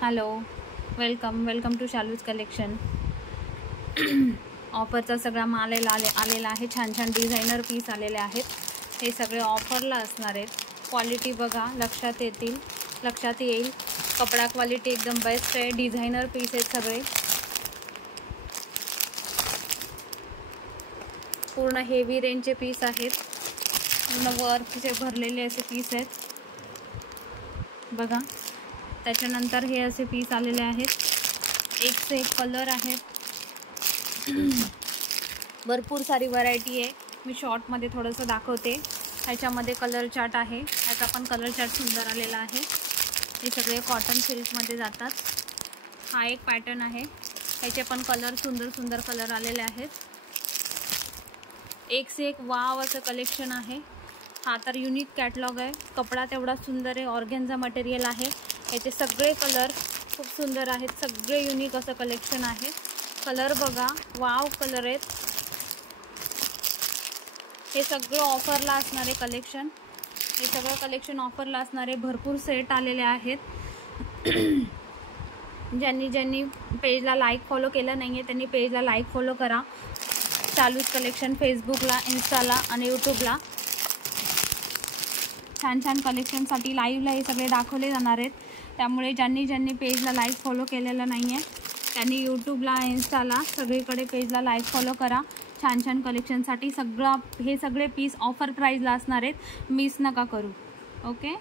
Hello, welcome to Shalu's collection. ऑफरचा सगळा माल आलेला आहे. छान छान डिझायनर पीस आलेले आहेत. हे सगळे ऑफरला असणार आहेत. क्वालिटी बघा, लक्षात येईल. कपडा क्वालिटी एकदम बेस्ट आहे. डिझायनर पीस आहेत सगळे. पूर्ण हेवी रेंजचे पीस आहेत. पूर्ण वर्कचे भरलेले असे पीस आहेत बघा. त्याच्यानंतर हे असे पीस आलेले आहेत. एक से एक कलर आहेत. भरपूर सारी व्हरायटी आहे. मी शॉर्टमध्ये थोडंसं दाखवते. ह्याच्यामध्ये कलर चार्ट आहे. ह्याचा पण कलर चार्ट सुंदर आलेला आहे. हे सगळे कॉटन सिल्कमध्ये जातात. हा एक पॅटर्न आहे. ह्याचे पण कलर सुंदर कलर आलेले आहेत. एक से एक वाव असं कलेक्शन आहे. हा तर युनिक कॅटलॉग आहे. कपडा तेवढा सुंदर आहे. ऑर्गेन्झा मटेरियल आहे. याचे सगळे कलर खूप सुंदर आहेत. सगळे युनिक असं कलेक्शन आहे. कलर बघा, वाव कलर आहेत. हे सगळं ऑफरला असणारे कलेक्शन. हे सगळं कलेक्शन ऑफरला असणारे भरपूर सेट आलेले आहेत. ज्यांनी पेजला लाईक फॉलो केलं नाही आहे त्यांनी पेजला लाईक फॉलो करा. शालूज कलेक्शन फेसबुकला, इन्स्टाला आणि यूट्यूबला. छान छान कलेक्शनसाठी लाईव्हला हे सगळे दाखवले जाणार आहेत. त्यामुळे ज्यांनी पेजला लाईक फॉलो केलेलं नाही आहे त्यांनी यूट्यूबला, इन्स्टाला सगळीकडे पेजला लाईक फॉलो करा. छान छान कलेक्शनसाठी हे सगळे पीस ऑफर प्राईजला असणार आहेत. मिस नका करू. ओके.